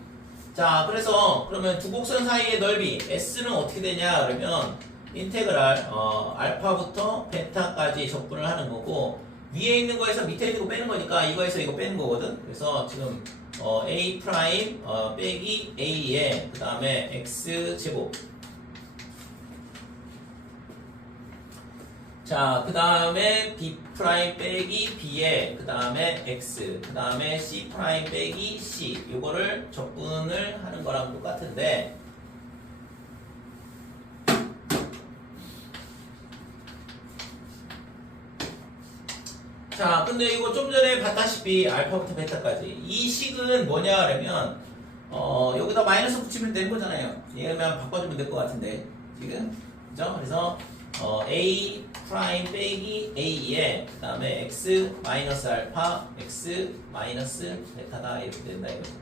자, 그래서 그러면 두 곡선 사이의 넓이 s는 어떻게 되냐 그러면 인테그랄 알파부터 베타까지 적분을 하는 거고, 위에 있는 거에서 밑에 있는 거 빼는 거니까 이거에서 이거 빼는 거거든. 그래서 지금 a 프라임 빼기 a에 그 다음에 x 제곱, 자, 그 다음에 b 프라임 빼기 b에 그 다음에 x 그 다음에 c 프라임 빼기 c 요거를 적분을 하는 거랑 똑같은데, 자, 근데 이거 좀 전에 봤다시피 알파부터 베타까지 이 식은 뭐냐 그러면 여기다 마이너스 붙이면 되는 거잖아요. 얘만 바꿔주면 될 것 같은데, 지금 그죠? 그래서 a 프라임 빼기 a에 그 다음에 x 마이너스 알파 x 마이너스 베타다 이렇게 된다 이거죠.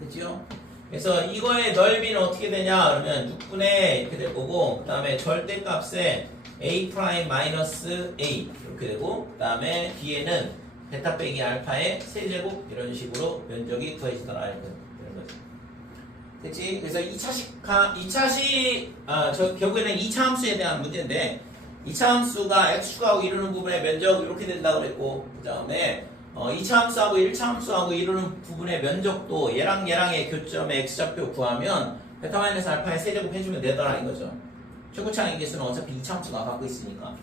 됐죠? 그래서 이거의 넓이는 어떻게 되냐 그러면 6분의 이렇게 될 거고 그 다음에 절대값에 a 프라임 마이너스 a 이렇게 되고 그 다음에 뒤에는 베타 빼기 알파의 세제곱 이런 식으로 면적이 구해지더라 이런 거죠. 됐지? 그래서 2차식 결국에는 2차 함수에 대한 문제인데 2차 함수가 x축하고 이루는 부분의 면적 이렇게 된다고 그랬고 그 다음에 2차 함수하고 1차 함수하고 이루는 부분의 면적도 얘랑의 교점의 x좌표 구하면 베타 마이너스 알파의 세제곱 해주면 되더라 이거죠. 최고차항의 개수는 어차피 2차 함수가 갖고 있으니까.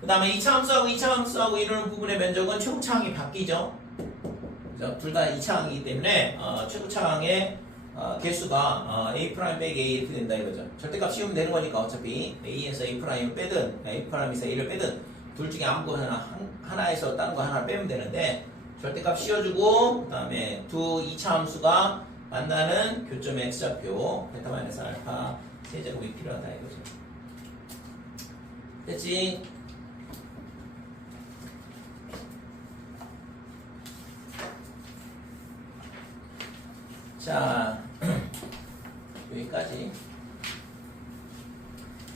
그 다음에 2차 함수하고 2차 함수하고 이루는 부분의 면적은 최고차항이 바뀌죠. 그죠? 둘 다 2차항이기 때문에 최고차항의 개수가 a 프라임 빼기 a 이렇게 된다 이거죠. 절대값 씌우면 되는 거니까 어차피 a에서 a 프라임을 빼든 a 프라임에서 a를 빼든 둘 중에 아무거나 하나에서 다른 거 하나를 빼면 되는데 절대값 씌워주고 그 다음에 두 2차 함수가 만나는 교점의 x좌표 베타 마이너스 알파 세제곱이 필요하다 이거죠. 됐지? 자 여기까지.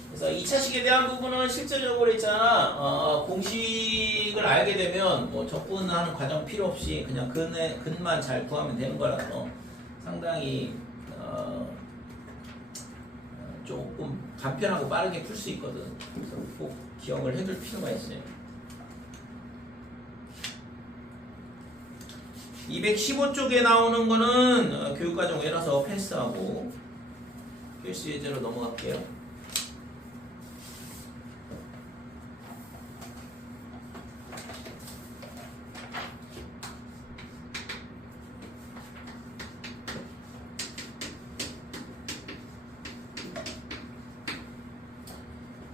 그래서 2차식에 대한 부분은 실제적으로 있잖아 공식을 알게 되면 뭐 적분하는 과정 필요 없이 그냥 근만 잘 구하면 되는 거라서 상당히 조금 간편하고 빠르게 풀 수 있거든. 그래서 꼭 기억을 해둘 필요가 있어요. 215쪽에 나오는 거는 교육과정 외라서 패스하고 필수 예제로 넘어갈게요.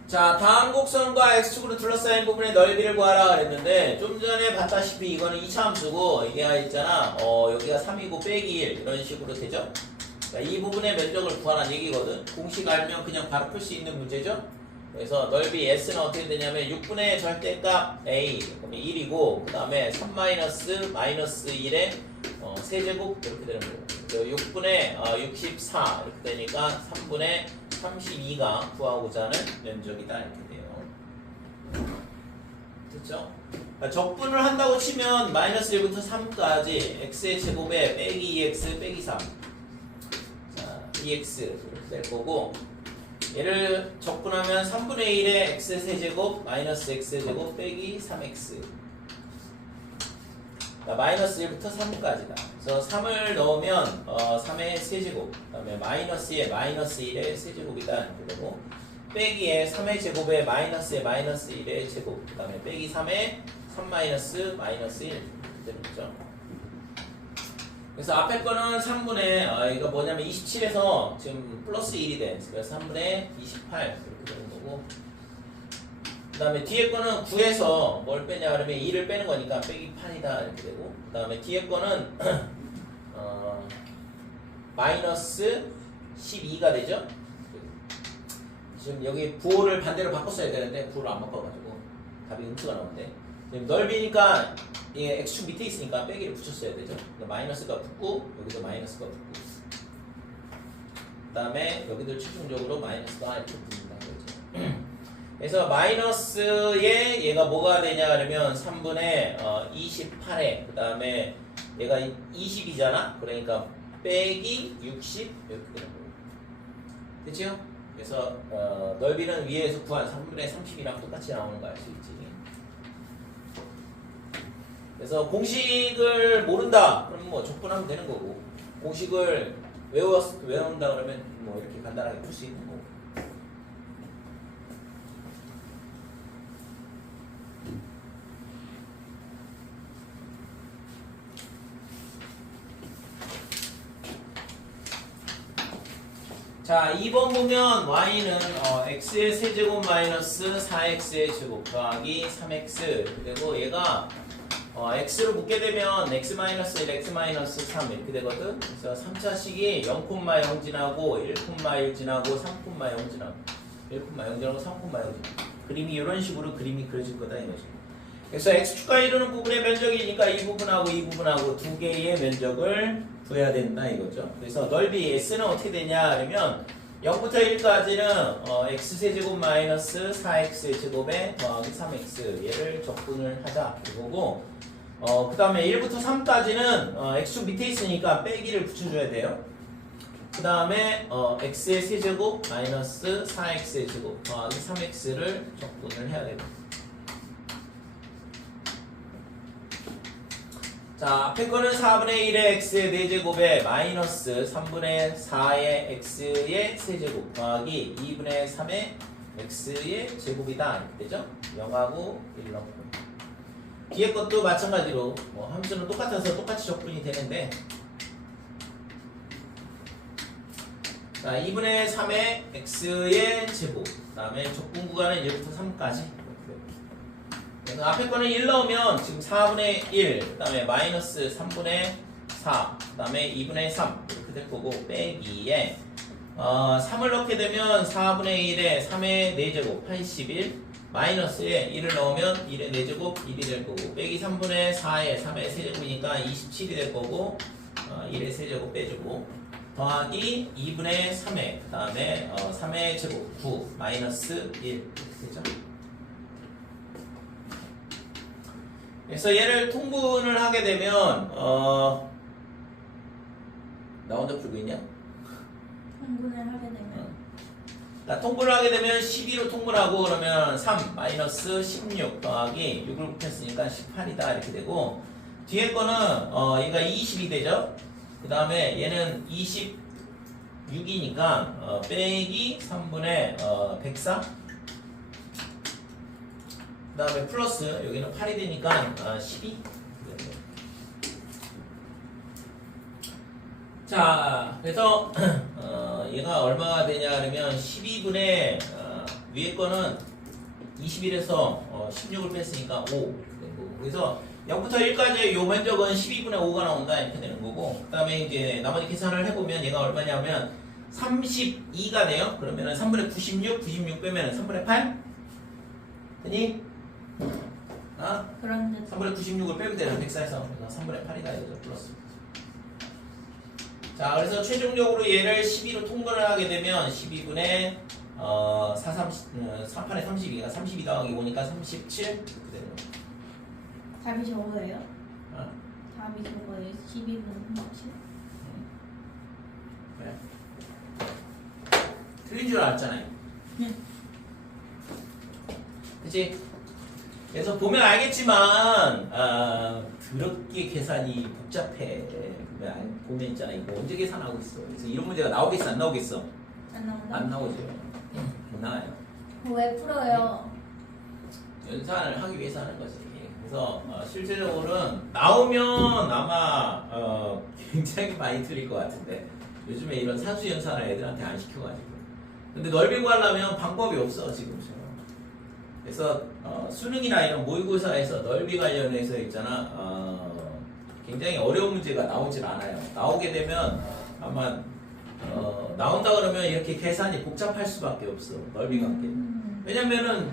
자, 다음 곡선과 x축으로 둘러싸인 부분의 넓이를 구하라 그랬는데 좀 전에 봤다시피 이거는 2차 함수고 이게 있잖아 여기가 3이고 빼기 1 이런 식으로 되죠. 자, 이 부분의 면적을 구하라는 얘기거든. 공식 알면 그냥 바로 풀 수 있는 문제죠. 그래서 넓이 s는 어떻게 되냐면 6분의 절대값 a 그러면 1이고 그 다음에 3 마이너스 1의 세제곱 이렇게 되는 거고 6분의 64 이렇게 되니까 3분의 32가 구하고자 하는 면적이다 이렇게 돼요. 됐죠? 그러니까 적분을 한다고 치면 마이너스 1부터 3까지 x의 제곱에 빼기 2x 빼기 3 자, 2x 이렇게 될 거고 얘를 적분하면 3분의 1의 x의 세제곱 마이너스 x의 제곱 빼기 3x 그러니까 마이너스 1부터 3까지다. 그래서 3을 넣으면 3의 세제곱 그 다음에 마이너스에 마이너스 1의 세제곱이다 이렇게 되고 빼기에 3의 제곱에 마이너스에 마이너스 1의 제곱 그 다음에 빼기 3에 3 마이너스 1 이렇게 되는 거죠. 그래서 앞에 거는 3분의 이거 뭐냐면 27에서 지금 플러스 1이 돼. 그래서 3분의 28 이렇게 되는 거고 그 다음에 뒤에 거는 9에서 뭘 빼냐 그러면 2를 빼는 거니까 빼기 판이다 이렇게 되고 그 다음에 뒤에 거는 마이너스 12가 되죠. 지금 여기 부호를 반대로 바꿨어야 되는데 부호를 안 바꿔가지고 답이 음수가 나오는데 지금 넓이니까 이게 x축 밑에 있으니까 빼기를 붙였어야 되죠. 마이너스가 붙고 여기도 마이너스가 붙고 그 다음에 여기도 최종적으로 마이너스가 이렇게 붙는다 그러죠. 그래서 마이너스에 얘가 뭐가 되냐 그러면 3분의 28에 그 다음에 얘가 20이잖아. 그러니까 빼기 60 이렇게 되는 거예요. 됐죠? 그래서 넓이는 위에서 구한 3분의 30이랑 똑같이 나오는 거 알 수 있지. 그래서 공식을 모른다 그러면 뭐 적분하면 되는 거고 공식을 외운다 그러면 뭐 이렇게 간단하게 풀 수 있는 거고. 자, 2번 보면 y는 x의 세제곱 마이너스 4x의 제곱 더하기 3x 그리고 얘가 x로 묶게 되면 x-1, x-3 이렇게 되거든. 그래서 3차식이 0,0 지나고 1,1 지나고 3,0 지나고 1,0 지나고 3,0 지나고 그림이 이런 식으로 그림이 그려질 거다 이거지. 그래서 x축과 이루는 부분의 면적이니까 이 부분하고 이 부분하고 두 개의 면적을 둬야 된다 이거죠. 그래서 넓이 s는 어떻게 되냐 그러면 0부터 1까지는 x세제곱 마이너스 4x제곱에 더하기 3x 얘를 적분을 하자 이거고 그 다음에 1부터 3까지는 x축 밑에 있으니까 빼기를 붙여줘야 돼요. 그 다음에 x의 세제곱 마이너스 4x의 제곱 더하기 3x를 적분을 해야 됩니다. 자, 앞에 거는 4분의 1의 x의 4제곱에 마이너스 3분의 4의 x의 세제곱 더하기 2분의 3의 x의 제곱이다 이렇게 되죠? 0하고 1 넣고 뒤에 것도 마찬가지로 함수는 똑같아서 똑같이 적분이 되는데 자, 2분의 3의 x의 제곱 그 다음에 적분 구간은 1부터 3까지 그래서 앞에 거는 1 넣으면 지금 4분의 1, 그 다음에 마이너스 3분의 4, 그 다음에 2분의 3 이렇게 될 거고 빼기에 3을 넣게 되면 4분의 1에 3의 4제곱 81 마이너스에 1을 넣으면 1의 4제곱 1이 될 거고 빼기 3분의 4에 3의 세제곱이니까 27이 될 거고 1의 세제곱 빼주고 더하기 2분의 3에 그 다음에 3의 제곱 9 마이너스 1 이렇게 되죠. 그래서 얘를 통분을 하게 되면 나 혼자 풀고 있냐? 통분을 하게 되면 통분을 하게 되면 12로 통분하고 그러면 3 마이너스 16 더하기 6을 곱했으니까 18이다 이렇게 되고 뒤에 거는 얘가 20이 되죠. 그 다음에 얘는 26이니까 빼기 3분의 104 그 다음에 플러스 여기는 8이 되니까 12 자 그래서 얘가 얼마가 되냐 그러면 12분의 위에 거는 21에서 16을 뺐으니까 5 이렇게 된 거고 그래서 0부터 1까지 요 면적은 12분의 5가 나온다 이렇게 되는 거고 그 다음에 이제 나머지 계산을 해보면 얘가 얼마냐면 32가 돼요. 그러면은 3분의 96 빼면은 3분의 8 되니? 그런데 3분의 96을 빼면 되는 104에서 3분의 8이다 이거죠. 플러스. 자, 그래서 최종적으로 얘를 12로 통분을 하게 되면 12분의 4, 8에 32가 32 더하기 5니까 37 이렇게 되는 거죠. 답이 저거예요? 어? 답이 저거예요? 12분 37? 그래. 틀린 줄 알았잖아요. 네. 그치? 그래서 보면 알겠지만 그렇게 계산이 복잡해. 보면 있잖아. 이거 언제 계산하고 있어. 그래서 이런 문제가 나오겠어 안 나오겠어? 안 나온다? 안 나오죠. 안 나와요. 왜 풀어요? 연산을 하기 위해서 하는 거지. 그래서 실제적으로는 나오면 아마 굉장히 많이 틀릴 것 같은데 요즘에 이런 산수 연산을 애들한테 안 시켜가지고 근데 넓이 구하려면 방법이 없어 지금처럼. 그래서 수능이나 이런 모의고사에서 넓이 관련해서 있잖아 굉장히 어려운 문제가 나오질 않아요. 나오게 되면 아마 나온다 그러면 이렇게 계산이 복잡할 수밖에 없어. 넓이 관계. 왜냐면은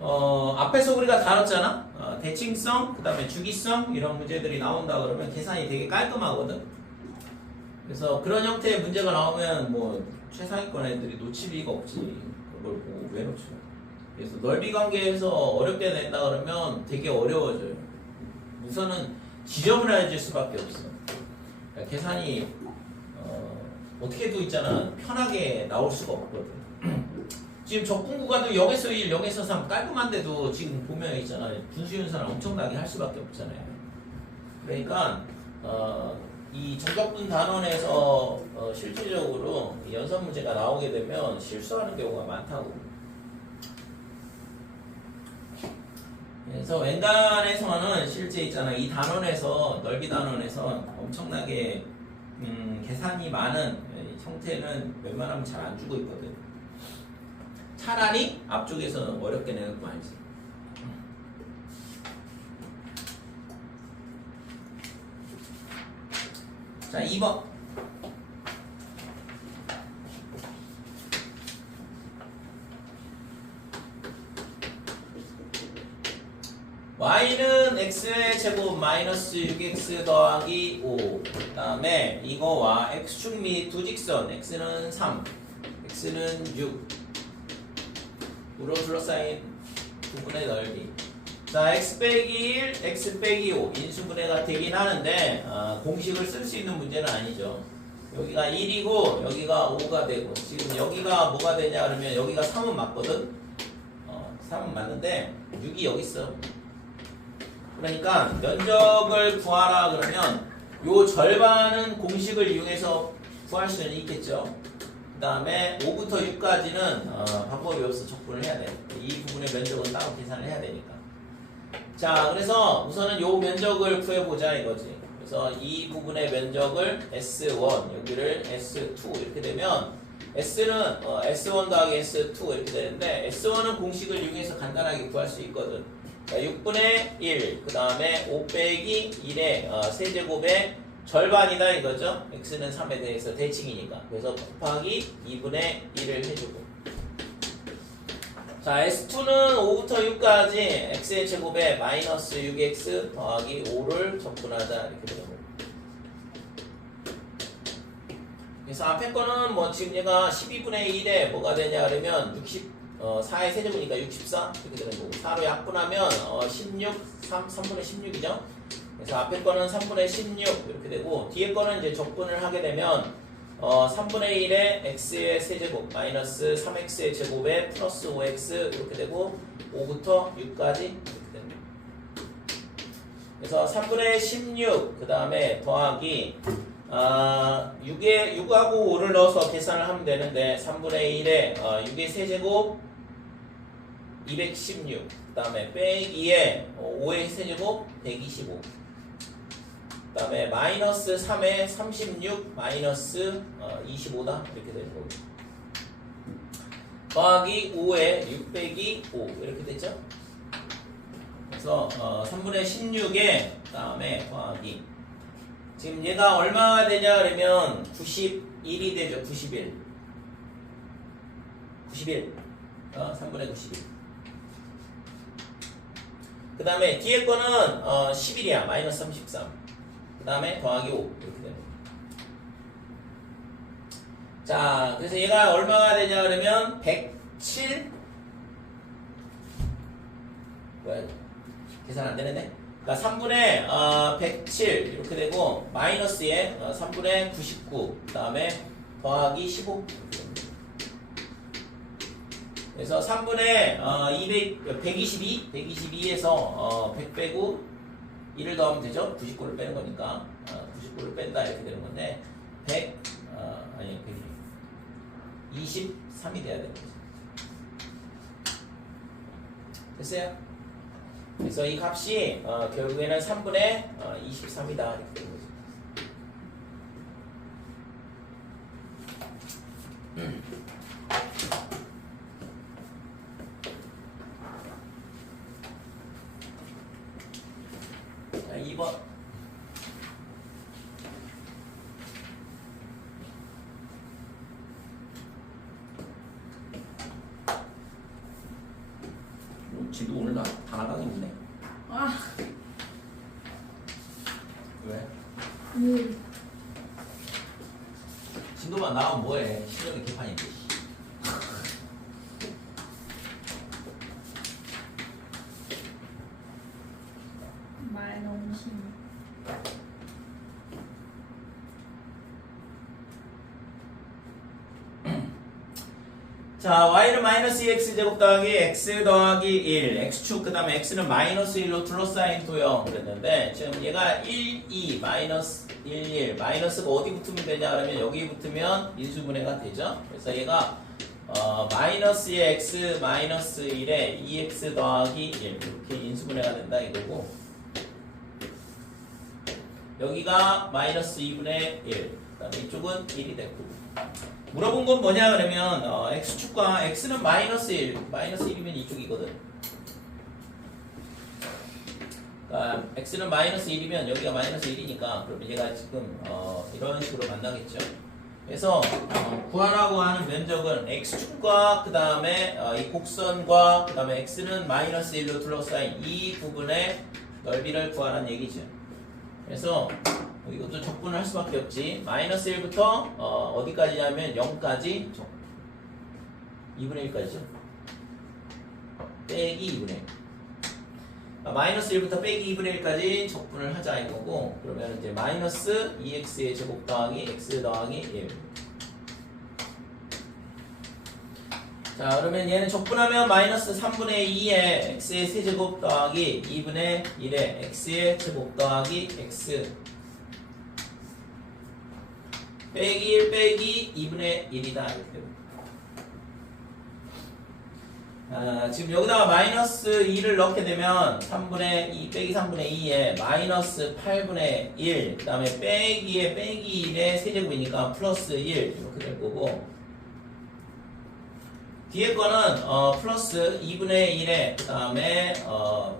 앞에서 우리가 다뤘잖아. 대칭성, 그 다음에 주기성 이런 문제들이 나온다 그러면 계산이 되게 깔끔하거든. 그래서 그런 형태의 문제가 나오면 뭐 최상위권 애들이 놓칠 리가 없지. 그걸 보고 왜 놓쳐? 그래서 넓이 관계에서 어렵게 낸다 그러면 되게 어려워져요. 우선은 지저분해질 수밖에 없어. 그러니까 계산이 어떻게도 있잖아. 편하게 나올 수가 없거든. 지금 적분 구간도 0에서 1, 0에서 3 깔끔한데도 지금 보면 있잖아. 분수연산을 엄청나게 할 수밖에 없잖아요. 그러니까 이 정적분 단원에서 실질적으로 연산 문제가 나오게 되면 실수하는 경우가 많다고. 그래서 웬간에서는 실제 있잖아. 이 단원에서 넓이 단원에서 엄청나게 계산이 많은 형태는 웬만하면 잘 안 주고 있거든. 차라리 앞쪽에서는 어렵게 내는 거 알지. 자, 2번. y는 x의 제곱 마이너스 6x 더하기 5. 그 다음에 이거와 x축 및 두 직선 x는 3, x는 6 으로 둘러싸인 부분의 넓이. 자, x 빼기 1, x 빼기 5 인수분해가 되긴 하는데 공식을 쓸 수 있는 문제는 아니죠. 여기가 1이고 여기가 5가 되고 지금 여기가 뭐가 되냐 그러면 여기가 3은 맞거든. 3은 맞는데 6이 여기 있어. 그러니까 면적을 구하라 그러면 요 절반은 공식을 이용해서 구할 수는 있겠죠. 그 다음에 5부터 6까지는 방법이 없어 적분을 해야 돼. 이 부분의 면적은 따로 계산을 해야 되니까. 자, 그래서 우선은 요 면적을 구해보자 이거지. 그래서 이 부분의 면적을 S1, 여기를 S2 이렇게 되면 S는 S1 더하기 S2 이렇게 되는데 S1은 공식을 이용해서 간단하게 구할 수 있거든. 6분의 1, 그 다음에 5 빼기 1의 세제곱의 절반이다 이거죠. x는 3에 대해서 대칭이니까. 그래서 곱하기 2분의 1을 해주고. 자, S2는 5부터 6까지 x의 제곱에 마이너스 6x 더하기 5를 적분하자 이렇게 되고. 그래서 앞에 거는 뭐 지금 얘가 12분의 1에 뭐가 되냐 그러면 4의 세제곱이니까 64 이렇게 되는 거고 4로 약분하면 16, 3분의 16이죠. 그래서 앞에 거는 3분의 16 이렇게 되고 뒤에 거는 이제 적분을 하게 되면 3분의 1의 x의 세제곱 마이너스 3x의 제곱에 플러스 5x 이렇게 되고 5부터 6까지 이렇게 됩니다. 그래서 3분의 16 그 다음에 더하기 6하고 5를 넣어서 계산을 하면 되는데 3분의 1에 6의 세제곱 216 그 다음에 빼기에 5의 세제곱 125 그 다음에 마이너스 3의 36 마이너스 25다 이렇게 되는 거고 더하기 5의 6 빼기 5 이렇게 되죠. 그래서 3분의 16에 그 다음에 더하기 지금 얘가 얼마가 되냐 그러면 91이 되죠. 91 3분의 91 그 다음에 뒤에 거는 11이야. 마이너스 33 그 다음에 더하기 5 이렇게 되는 거예요. 자, 그래서 얘가 얼마가 되냐 그러면 107 뭐야 계산 안 되는데 그러니까 3분의 107 이렇게 되고 마이너스에 3분의 99 그 다음에 더하기 15 그래서 3분의 122에서 100 빼고 1을 더하면 되죠. 99를 빼는 거니까 99를 뺀다 이렇게 되는 건데 23이 돼야 되는 거죠. 됐어요? 그래서 이 값이 결국에는 3분의 23이다 이렇게 되는 거죠. 자, 2번. 지도 오늘 다 나가겠네. 아, 왜? 음. 진도만 나오면 뭐해? 실력이 개판인데. 말 너무 심해. 자, y는 마이너스 2x 제곱 더하기 x 더하기 1 x축 그 다음에 x는 마이너스 1로 둘러싸인 도형 그랬는데 지금 얘가 1, 2 마이너스 1, 1 마이너스가 어디 붙으면 되냐 그러면 여기 붙으면 인수분해가 되죠. 그래서 얘가 마이너스의 x 마이너스 1에 2x 더하기 1 이렇게 인수분해가 된다 이거고 여기가 마이너스 2분의 1 그 다음에 이쪽은 1이 됐고 물어본 건 뭐냐 그러면 x축과 x는 마이너스 1 마이너스 1이면 이쪽이거든. 그러니까 x는 마이너스 1이면 여기가 마이너스 1이니까 그러면 얘가 지금 이런 식으로 만나겠죠. 그래서 구하라고 하는 면적은 x축과 그 다음에 이 곡선과 그 다음에 x는 마이너스 1로 둘러싸인 이 부분의 넓이를 구하라는 얘기죠. 그래서 이것도 적분을 할 수밖에 없지. 마이너스 1부터 어디까지냐면 0까지 2분의 1까지죠. 빼기 2분의 1. 마이너스 1부터 빼기 2분의 1까지 적분을 하자 이거고, 그러면 이제 마이너스 2x의 제곱 더하기 x 더하기 1. 자, 그러면 얘는 적분하면 마이너스 3분의 2의 x의 세제곱 더하기 2분의 1의 x의 제곱 더하기 x 빼기 1 빼기 2분의 1이다 이렇게 되고. 지금 여기다가 마이너스 2를 넣게 되면 3분의 2 빼기 3분의 2에 마이너스 8분의 1, 그 다음에 빼기에 빼기 1의 세제곱이니까 플러스 1 이렇게 될 거고, 뒤에 거는 플러스 2분의 1에 그 다음에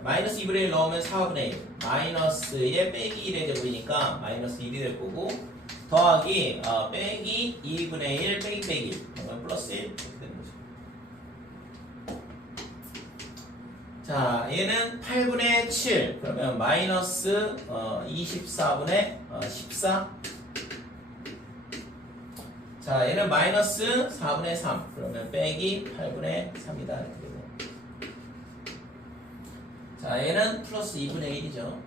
마이너스 2분의 1 넣으면 4분의 1, 마이너스에 빼기 1의 제곱이니까 마이너스 1이 될 거고, 더하기 빼기 2분의 1 빼기 빼기 1 그러면 플러스 1 이렇게 되는 거죠. 자, 얘는 8분의 7 그러면 마이너스 24분의 14. 자, 얘는 마이너스 4분의 3 그러면 빼기 8분의 3이다 이렇게 되고, 자, 얘는 플러스 2분의 1이죠.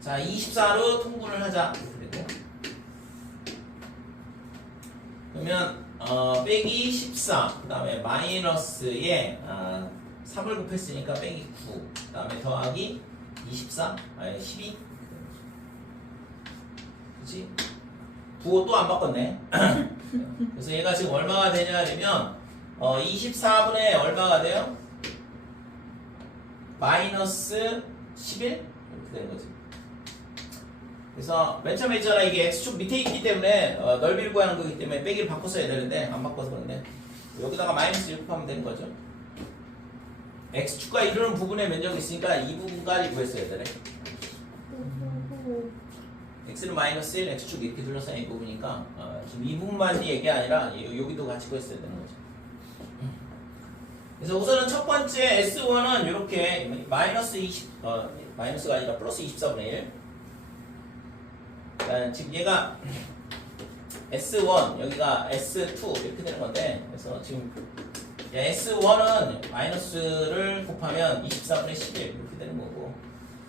자, 24로 통분을 하자 이렇게 되고, 그러면 빼기 14 그 다음에 마이너스에 3을 곱했으니까 빼기 9 그 다음에 더하기 24 12. 그치? 부호 또 안 바꿨네. 그래서 얘가 지금 얼마가 되냐 하면 24분의 얼마가 돼요? 마이너스 11 이렇게 되는 거지. 그래서 맨 처음에 있잖아, 이게 x축 밑에 있기 때문에 넓이를 구하는 거기 때문에 빼기를 바꿔 써야 되는데 안 바꿔서 그런데 여기다가 마이너스 1 곱하면 되는 거죠. x축과 이루는 부분의 면적이 있으니까 이 부분까지 구했어야 되네. x는 마이너스 1, x축 이렇게 둘러싸인 이 부분이니까 지금 이 부분만 얘기 아니라 여기도 같이 구했어야 되는 거죠. 그래서 우선은 첫 번째 S1은 이렇게 마이너스 20, 마이너스가 아니라 플러스 24분의 1. 지금 얘가 S1, 여기가 S2 이렇게 되는 건데, 그래서 지금 S1은 마이너스를 곱하면 24분의 11 이렇게 되는 거고,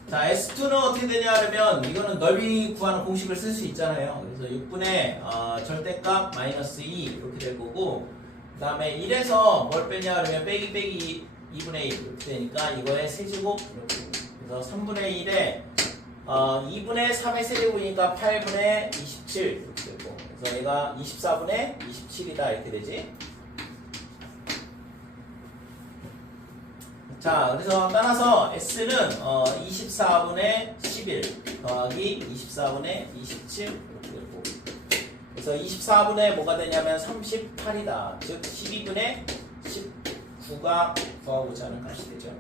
자, S2는 어떻게 되냐 하면 이거는 넓이 구하는 공식을 쓸 수 있잖아요. 그래서 6분의 절대값 마이너스 2 이렇게 될 거고, 그 다음에 1에서 뭘 빼냐 하면 빼기 빼기 2분의 1 이렇게 되니까 이거의 세제곱 이렇게 되고, 그래서 3분의 1에 2분의 3의 세제곱이니까 8분의 27 이렇게 되고, 그래서 얘가 24분의 27이다 이렇게 되지. 자, 그래서 따라서 S는 24분의 11 더하기 24분의 27 이렇게 되고, 그래서 24분의 뭐가 되냐면 38이다. 즉 12분의 19가 구하고자 하는 값이 되죠.